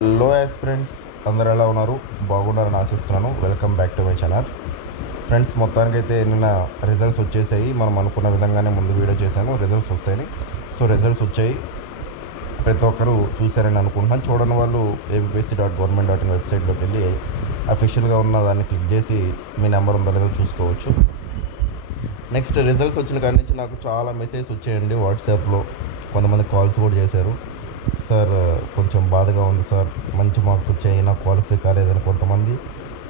Hello friends, అందరు ఎలా ఉన్నారు? బాగున్నారని ఆశిస్తున్నాను. Welcome back to my channel. Friends, మొత్తానికైతే నిన్న రిజల్ట్స్ వచ్చేసాయి. మనం అనుకున్న విధంగానే ముందు వీడియో చేశాను, రిజల్ట్స్ వస్తాయని. సో రిజల్ట్స్ వచ్చాయి, ప్రతి ఒక్కరు చూశారని అనుకుంటున్నాను. చూడని వాళ్ళు apc.government.in వెబ్సైట్లోకి వెళ్ళి అఫీషియల్గా ఉన్న దాన్ని క్లిక్ చేసి మీ నెంబర్ ఉందో లేదో చూసుకోవచ్చు. నెక్స్ట్, రిజల్ట్స్ వచ్చిన కాడి నుంచి నాకు చాలా మెసేజ్ వచ్చాయండి వాట్సాప్లో. కొంతమంది కాల్స్ కూడా చేశారు. సార్, కొంచెం బాధగా ఉంది సార్, మంచి మార్క్స్ వచ్చాయి, నాకు క్వాలిఫై కాలేదని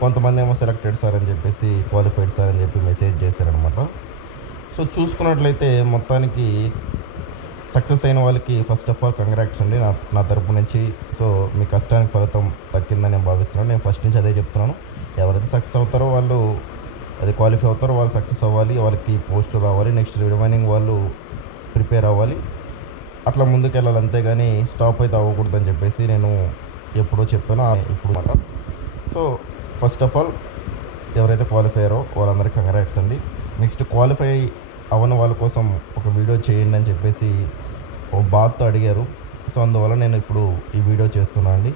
కొంతమంది ఏమో సెలెక్టెడ్ సార్ అని చెప్పేసి, క్వాలిఫైడ్ సార్ అని చెప్పి మెసేజ్ చేశారనమాట. సో చూసుకున్నట్లయితే మొత్తానికి సక్సెస్ అయిన వాళ్ళకి ఫస్ట్ ఆఫ్ ఆల్ కంగ్రాట్స్ అండి నా తరపు నుంచి. సో మీ కష్టానికి ఫలితం దక్కిందని నేను భావిస్తున్నాను. నేను ఫస్ట్ నుంచి అదే చెప్తున్నాను. ఎవరైతే సక్సెస్ అవుతారో వాళ్ళు, అది క్వాలిఫై అవుతారో వాళ్ళు సక్సెస్ అవ్వాలి, వాళ్ళకి పోస్టులు రావాలి, నెక్స్ట్ రిమైనింగ్ వాళ్ళు ప్రిపేర్ అవ్వాలి, అట్లా ముందుకెళ్ళాలి. అంతేగాని స్టాప్ అయితే అవ్వకూడదని చెప్పేసి నేను ఎప్పుడో చెప్పానో ఇప్పుడు మాట. సో ఫస్ట్ ఆఫ్ ఆల్ ఎవరైతే క్వాలిఫై అయ్యారో వాళ్ళందరికీ కంగ్రాట్స్ అండి. నెక్స్ట్, క్వాలిఫై అవ్వని వాళ్ళ కోసం ఒక వీడియో చేయండి అని చెప్పేసి ఓ బాత్తో అడిగారు. సో అందువల్ల నేను ఇప్పుడు ఈ వీడియో చేస్తున్నాను అండి.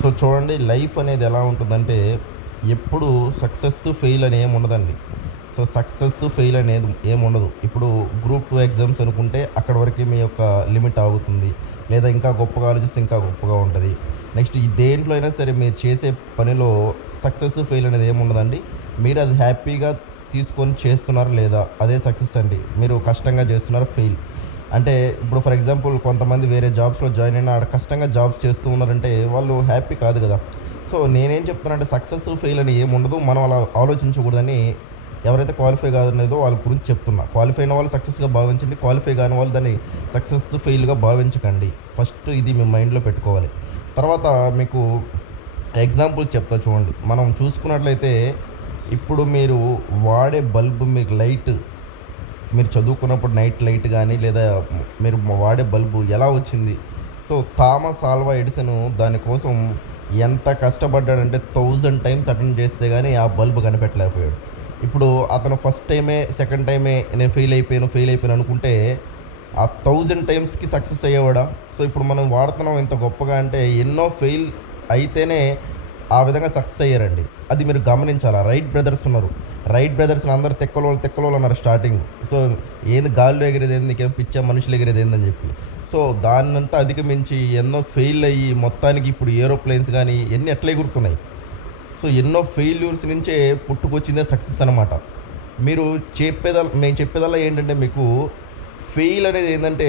సో చూడండి, లైఫ్ అనేది ఎలా ఉంటుందంటే ఎప్పుడు సక్సెస్ ఫెయిల్ అని ఏమి ఉండదండి. సో సక్సెస్ ఫెయిల్ అనేది ఏముండదు. ఇప్పుడు గ్రూప్ 2 ఎగ్జామ్స్ అనుకుంటే అక్కడ వరకు మీ యొక్క లిమిట్ ఆగుతుంది, లేదా ఇంకా గొప్పగా ఆలోచిస్తే ఇంకా గొప్పగా ఉంటుంది. నెక్స్ట్, ఈ దేంట్లో అయినా సరే మీరు చేసే పనిలో సక్సెస్ ఫెయిల్ అనేది ఏముండదండి. మీరు అది హ్యాపీగా తీసుకొని చేస్తున్నారు లేదా, అదే సక్సెస్ అండి. మీరు కష్టంగా చేస్తున్నారు ఫెయిల్ అంటే. ఇప్పుడు ఫర్ ఎగ్జాంపుల్ కొంతమంది వేరే జాబ్స్లో జాయిన్ అయినా ఆడ కష్టంగా జాబ్స్ చేస్తూ ఉన్నారంటే వాళ్ళు హ్యాపీ కాదు కదా. సో నేనేం చెప్తున్నానంటే సక్సెస్ ఫెయిల్ అని ఏముండదు. మనం అలా ఆలోచించకూడదని ఎవరైతే క్వాలిఫై కాదనేదో వాళ్ళ గురించి చెప్తున్నా. క్వాలిఫై అయిన వాళ్ళు సక్సెస్గా భావించండి, క్వాలిఫై కాని వాళ్ళు దాన్ని సక్సెస్ ఫెయిల్గా భావించకండి. ఫస్ట్ ఇది మీ మైండ్లో పెట్టుకోవాలి. తర్వాత మీకు ఎగ్జాంపుల్స్ చెప్తా చూడండి. మనం చూసుకున్నట్లయితే ఇప్పుడు మీరు వాడే బల్బు, మీకు లైట్, మీరు చదువుకున్నప్పుడు నైట్ లైట్ కానీ లేదా మీరు వాడే బల్బు ఎలా వచ్చింది? సో థామస్ ఆల్వా ఎడిసన్ దానికోసం ఎంత కష్టపడ్డాడంటే 1000 టైమ్స్ అటెండ్ చేస్తే కానీ ఆ బల్బు కనిపెట్టలేకపోయాడు. ఇప్పుడు అతను ఫస్ట్ టైమే, సెకండ్ టైమే నేను ఫెయిల్ అయిపోయాను అనుకుంటే ఆ 1000 టైమ్స్కి సక్సెస్ అయ్యేవాడా? సో ఇప్పుడు మనం వాడుతున్నాం ఎంత గొప్పగా అంటే ఎన్నో ఫెయిల్ అయితేనే ఆ విధంగా సక్సెస్ అయ్యారండి. అది మీరు గమనించాలా. రైట్ బ్రదర్స్ ఉన్నారు. రైట్ బ్రదర్స్ని అందరూ తెక్కలోళ్ళు అన్నారు స్టార్టింగ్. సో ఏంది గాల్లో ఎగిరేది ఏంది, నీకేం పిచ్చా, మనుషులు ఎగిరేది ఏందని చెప్పి. సో దాన్నంతా అధిగమించి ఎన్నో ఫెయిల్ అయ్యి మొత్తానికి ఇప్పుడు ఏరోప్లేన్స్ కానీ ఎన్ని ఎట్లా ఎగురుతున్నాయి. సో ఎన్నో ఫెయిల్యూర్స్ నుంచే పుట్టుకొచ్చిందే సక్సెస్ అనమాట. మేము చెప్పేదల్లా ఏంటంటే మీకు ఫెయిల్ అనేది ఏంటంటే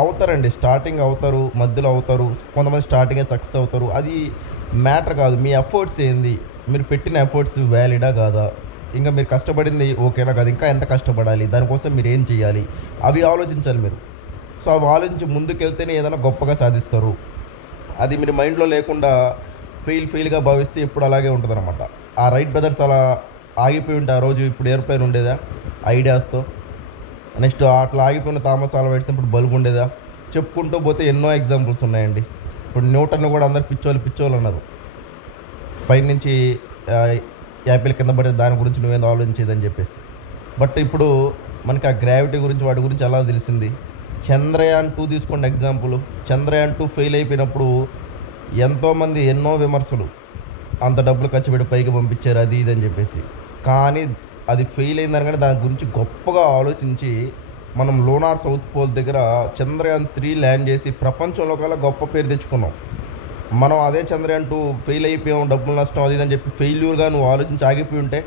అవుతారండి, స్టార్టింగ్ అవుతారు, మధ్యలో అవుతారు, కొంతమంది స్టార్టింగే సక్సెస్ అవుతారు. అది మ్యాటర్ కాదు. మీ ఎఫర్ట్స్ ఏంది, మీరు పెట్టిన ఎఫర్ట్స్ వ్యాలిడా కాదా, ఇంకా మీరు కష్టపడింది ఓకేనా కాదు, ఇంకా ఎంత కష్టపడాలి, దానికోసం మీరు ఏం చేయాలి, అవి ఆలోచించాలి మీరు. సో అవి ఆలోచించి ముందుకెళ్తేనే ఏదైనా గొప్పగా సాధిస్తారు. అది మీరు మైండ్లో లేకుండా ఫెయిల్గా భావిస్తే ఎప్పుడు అలాగే ఉంటుందన్నమాట. ఆ రైట్ బ్రదర్స్ అలా ఆగిపోయి ఉంటే ఆ రోజు ఇప్పుడు ఎయిర్ప్లేన్ ఉండేదా ఐడియాస్తో? నెక్స్ట్ అట్లా ఆగిపోయిన థామస్ ఆల్వా ఎడిసన్ ఇప్పుడు బల్బు ఉండేదా? చెప్పుకుంటూ పోతే ఎన్నో ఎగ్జాంపుల్స్ ఉన్నాయండి. ఇప్పుడు న్యూటన్ కూడా అందరు పిచ్చోళ్ళు అన్నారు. పైనుంచి యాపిల్ కింద పడితే దాని గురించి నువ్వేందో ఆలోచించేదని చెప్పేసి. బట్ ఇప్పుడు మనకి ఆ గ్రావిటీ గురించి వాటి గురించి ఎలా తెలిసింది? చంద్రయాన్ 2 తీసుకోండి ఎగ్జాంపుల్. చంద్రయాన్ 2 ఫెయిల్ అయిపోయినప్పుడు ఎంతోమంది ఎన్నో విమర్శలు, అంత డబ్బులు ఖర్చు పెట్టి పైకి పంపించారు అది ఇది అని చెప్పేసి. కానీ అది ఫెయిల్ అయిందని కానీ దాని గురించి గొప్పగా ఆలోచించి మనం లోనార్ సౌత్ పోల్ దగ్గర చంద్రయాన్ 3 ల్యాండ్ చేసి ప్రపంచంలో కల్లా గొప్ప పేరు తెచ్చుకున్నాం. మనం అదే చంద్రయాన్ 2 ఫెయిల్ అయిపోయాం, డబ్బులు నష్టం అది అని చెప్పి ఫెయిల్యూర్గా నువ్వు ఆలోచించి ఆగిపోయి ఉంటే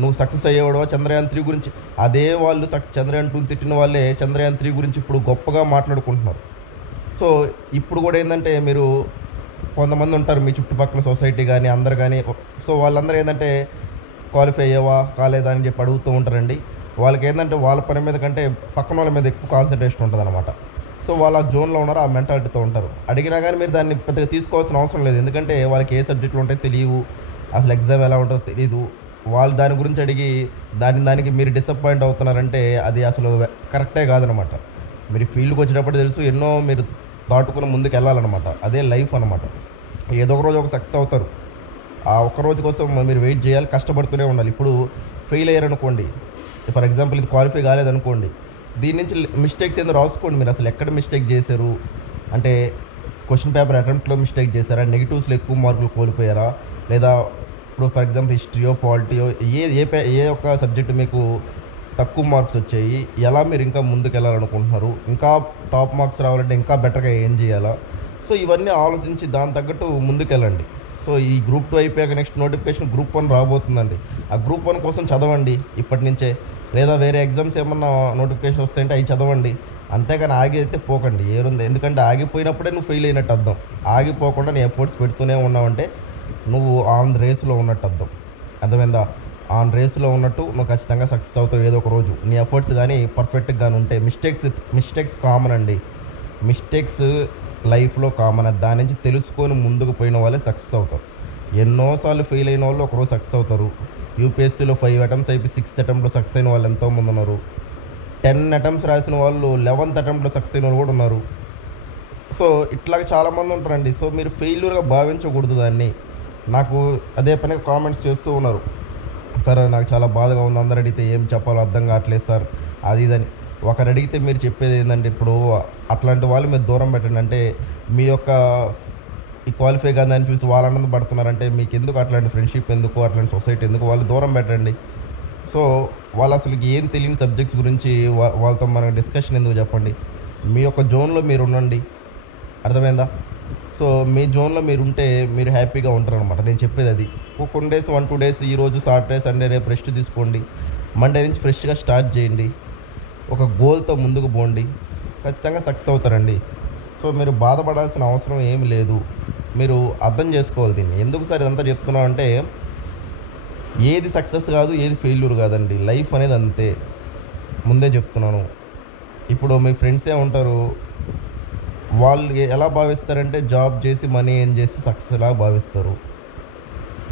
నువ్వు సక్సెస్ అయ్యేవాడువా? చంద్రయాన్ 3 గురించి అదే వాళ్ళు చంద్రయాన్ 2 తిట్టిన వాళ్ళే చంద్రయాన్ 3 గురించి ఇప్పుడు గొప్పగా మాట్లాడుకుంటున్నారు. సో ఇప్పుడు కూడా ఏంటంటే మీరు కొంతమంది ఉంటారు మీ చుట్టుపక్కల సొసైటీ కానీ అందరు కానీ. సో వాళ్ళందరూ ఏంటంటే క్వాలిఫై అయ్యావా కాలేదా అని చెప్పి అడుగుతూ ఉంటారండి. వాళ్ళకి ఏంటంటే వాళ్ళ పని మీద కంటే పక్కన వాళ్ళ మీద ఎక్కువ కాన్సన్ట్రేషన్ ఉంటుంది అనమాట. సో వాళ్ళ జోన్లో ఉన్నారు, ఆ మెంటాలిటీతో ఉంటారు. అడిగినా కానీ మీరు దాన్ని పెద్దగా తీసుకోవాల్సిన అవసరం లేదు. ఎందుకంటే వాళ్ళకి ఏ సబ్జెక్టులు ఉంటాయో తెలియవు, అసలు ఎగ్జామ్ ఎలా ఉంటుందో తెలియదు. వాళ్ళు దాని గురించి అడిగి దానికి మీరు డిసప్పాయింట్ అవుతున్నారంటే అది అసలు కరెక్టే కాదనమాట. మీరు ఫీల్డ్కి వచ్చేటప్పుడు తెలుసు ఎన్నో మీరు దాటుకుని ముందుకు వెళ్ళాలన్నమాట. అదే లైఫ్ అనమాట. ఏదో ఒక రోజు ఒక సక్సెస్ అవుతారు. ఆ ఒక్క రోజు కోసం మీరు వెయిట్ చేయాలి, కష్టపడుతూనే ఉండాలి. ఇప్పుడు ఫెయిల్ అయ్యారనుకోండి, ఫర్ ఎగ్జాంపుల్ ఇది క్వాలిఫై కాలేదనుకోండి, దీని నుంచి మిస్టేక్స్ ఏందో రాసుకోండి. మీరు అసలు ఎక్కడ మిస్టేక్ చేశారు అంటే క్వశ్చన్ పేపర్ అటెంప్ట్లో మిస్టేక్ చేశారా, నెగిటివ్స్లో ఎక్కువ మార్కులు కోల్పోయారా, లేదా ఇప్పుడు ఫర్ ఎగ్జాంపుల్ హిస్టరీయో పాలిటీయో ఏ ఒక్క సబ్జెక్టు మీకు తక్కువ మార్క్స్ వచ్చాయి, ఎలా మీరు ఇంకా ముందుకు వెళ్ళాలనుకుంటున్నారు, ఇంకా టాప్ మార్క్స్ రావాలంటే ఇంకా బెటర్గా ఏం చేయాలా, సో ఇవన్నీ ఆలోచించి దాని తగ్గట్టు ముందుకెళ్ళండి. సో ఈ గ్రూప్ 2 అయిపోయాక నెక్స్ట్ నోటిఫికేషన్ గ్రూప్ 1 రాబోతుందండి. ఆ గ్రూప్ 1 కోసం చదవండి ఇప్పటి నుంచే, లేదా వేరే ఎగ్జామ్స్ ఏమన్నా నోటిఫికేషన్ వస్తాయంటే అవి చదవండి. అంతేగాని ఆగి అయితే పోకండి ఏరుంది. ఎందుకంటే ఆగిపోయినప్పుడే నువ్వు ఫెయిల్ అయినట్టు అర్థం. ఆగిపోకుండా నీ ఎఫర్ట్స్ పెడుతూనే ఉన్నావంటే నువ్వు ఆన్ రేస్లో ఉన్నట్టు అర్థం. అర్థమైందా? ఆన్ రేస్లో ఉన్నట్టు నువ్వు ఖచ్చితంగా సక్సెస్ అవుతావు ఏదో ఒక రోజు. నీ ఎఫర్ట్స్ కానీ పర్ఫెక్ట్గా కానీ ఉంటే మిస్టేక్స్ కామన్ అండి. మిస్టేక్స్ లైఫ్లో కామన్. దాని నుంచి తెలుసుకొని ముందుకు పోయిన వాళ్ళే సక్సెస్ అవుతారు. ఎన్నోసార్లు ఫెయిల్ అయిన వాళ్ళు ఒకరోజు సక్సెస్ అవుతారు. యూపీఎస్సీలో 5 అటెంప్ట్స్ అయిపోయి 6th అటెంప్ట్లో సక్సెస్ అయిన వాళ్ళు ఎంతోమంది ఉన్నారు. 10 అటెంప్ట్స్ రాసిన వాళ్ళు 11th అటెంప్ట్లో సక్సెస్ అయిన వాళ్ళు కూడా ఉన్నారు. సో ఇట్లాగ చాలామంది ఉంటారండి. సో మీరు ఫెయిల్యూర్గా భావించకూడదు దాన్ని. నాకు అదే పనిగా కామెంట్స్ చేస్తూ ఉన్నారు, సార్ నాకు చాలా బాధగా ఉంది, అందరు అడిగితే ఏం చెప్పాలో అర్థం కావట్లేదు సార్, అది ఇదని. ఒకరు అడిగితే మీరు చెప్పేది ఏంటంటే, ఇప్పుడు అట్లాంటి వాళ్ళు మీరు దూరం పెట్టండి. అంటే మీ యొక్క ఈ క్వాలిఫై కాదని చూసి వాళ్ళు ఆనందం పడుతున్నారంటే మీకు ఎందుకు అట్లాంటి ఫ్రెండ్షిప్ ఎందుకు, అట్లాంటి సొసైటీ ఎందుకు, వాళ్ళు దూరం పెట్టండి. సో వాళ్ళు అసలు ఏం తెలియని సబ్జెక్ట్స్ గురించి వాళ్ళతో మనకు డిస్కషన్ ఎందుకు చెప్పండి. మీ యొక్క జోన్లో మీరు ఉండండి. అర్థమైందా? సో మీ జోన్లో మీరు ఉంటే మీరు హ్యాపీగా ఉంటారు అనమాట. నేను చెప్పేది అది. కొన్ని డేస్ 1-2 డేస్ ఈరోజు సాటర్డే సండే రేపు రెస్ట్ తీసుకోండి. మండే నుంచి ఫ్రెష్గా స్టార్ట్ చేయండి. ఒక గోల్తో ముందుకు పోండి. ఖచ్చితంగా సక్సెస్ అవుతారండి. సో మీరు బాధపడాల్సిన అవసరం ఏమి లేదు. మీరు అర్థం చేసుకోవాలి దీన్ని. ఎందుకు సార్ ఇదంతా చెప్తున్నాం అంటే, ఏది సక్సెస్ కాదు, ఏది ఫెయిల్యూర్ కాదండి. లైఫ్ అనేది అంతే. ముందే చెప్తున్నాను. ఇప్పుడు మీ ఫ్రెండ్సే ఉంటారు, వాళ్ళు ఎలా భావిస్తారంటే జాబ్ చేసి మనీ ఏం చేసి సక్సెస్ ఎలా భావిస్తారు.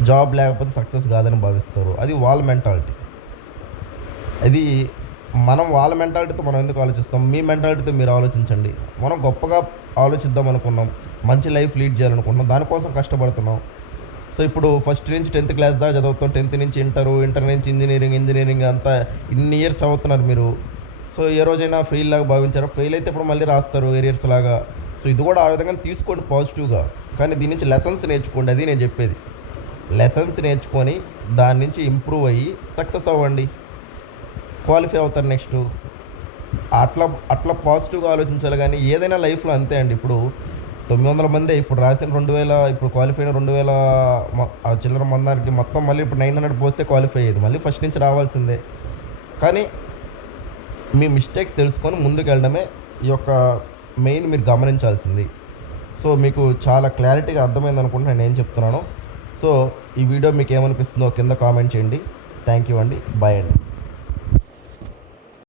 జాబ్ లేకపోతే సక్సెస్ కాదని భావిస్తారు. అది వాళ్ళ మెంటాలిటీ. అది వాళ్ళ మెంటాలిటీతో మనం ఎందుకు ఆలోచిస్తాం? మీ మెంటాలిటీతో మీరు ఆలోచించండి. మనం గొప్పగా ఆలోచిద్దాం అనుకున్నాం, మంచి లైఫ్ లీడ్ చేయాలనుకుంటున్నాం, దానికోసం కష్టపడుతున్నాం. సో ఇప్పుడు ఫస్ట్ నుంచి 10th క్లాస్ దాకా చదువుతాం, 10th నుంచి ఇంటర్ నుంచి ఇంజనీరింగ్ అంతా ఇన్ని ఇయర్స్ చదువుతున్నారు మీరు. సో ఏ రోజైనా ఫెయిల్ లాగా భావించారు? ఫెయిల్ అయితే ఇప్పుడు మళ్ళీ రాస్తారు ఏరియర్స్ లాగా. సో ఇది కూడా ఆ విధంగా తీసుకోండి పాజిటివ్గా. కానీ దీని నుంచి లెసన్స్ నేర్చుకోండి. అది నేను చెప్పేది. లెసన్స్ నేర్చుకొని దాని నుంచి ఇంప్రూవ్ అయ్యి సక్సెస్ అవ్వండి, క్వాలిఫై అవుతారు నెక్స్ట్. అట్లా పాజిటివ్గా ఆలోచించాలి. కానీ ఏదైనా లైఫ్లో అంతే అండి. ఇప్పుడు 900 మంది ఇప్పుడు రాసిన 2000, ఇప్పుడు క్వాలిఫై అయిన 2000 చిల్లర మందానికి మొత్తం మళ్ళీ ఇప్పుడు 900 పోస్తే క్వాలిఫై అయ్యేది. మళ్ళీ ఫస్ట్ నుంచి రావాల్సిందే. కానీ మీ మిస్టేక్స్ తెలుసుకొని ముందుకు వెళ్ళడమే ఈ యొక్క మెయిన్ మీరు గమనించాల్సింది. సో మీకు చాలా క్లారిటీగా అర్థమైంది అనుకుంటున్నాను నేను చెప్తున్నాను. సో ఈ వీడియో మీకు ఏమనిపిస్తుందో కింద కామెంట్ చేయండి. థ్యాంక్ యూ అండి. బాయ్ అండి.